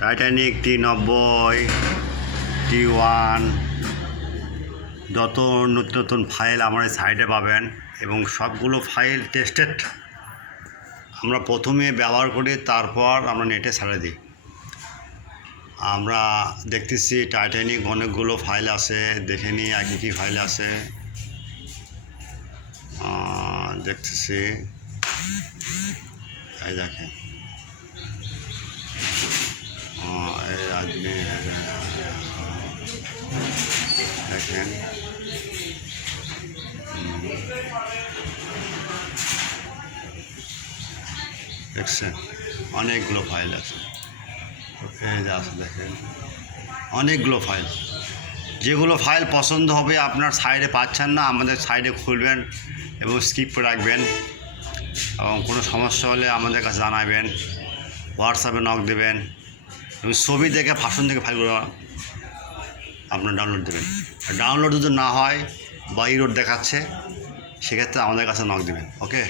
Titanic T90 T1 যত নতুন নতুন ফাইল আমার এই সাইটে পাবেন এবং সবগুলো ফাইল টেস্টেড আমরা প্রথমে ব্যবহার করি, তারপর আমরা নেটে ছেড়ে দিই। আমরা দেখতেছি টাইটানিক অনেকগুলো ফাইল আছে, দেখে নিই আর কী ফাইল আছে। দেখতেছি এই দেখেন দেখেন দেখছেন অনেকগুলো ফাইল আছে, এই যে আছে দেখেন অনেকগুলো ফাইল। যেগুলো ফাইল পছন্দ হবে আপনার সাইডে পাচ্ছেন না, আমাদের সাইডে খুলবেন এবং স্কিপ করে রাখবেন, এবং কোনো সমস্যা হলে আমাদের কাছে জানাবেন, হোয়াটসঅ্যাপে নক দেবেন এবং ছবি দেখে ভাষণ থেকে ফাইলগুলো আপনার ডাউনলোড দেবেন। ডাউনলোড যদি না হয় বা ইরোড দেখাচ্ছে, সেক্ষেত্রে আমাদের কাছে নক দেবেন। ওকে।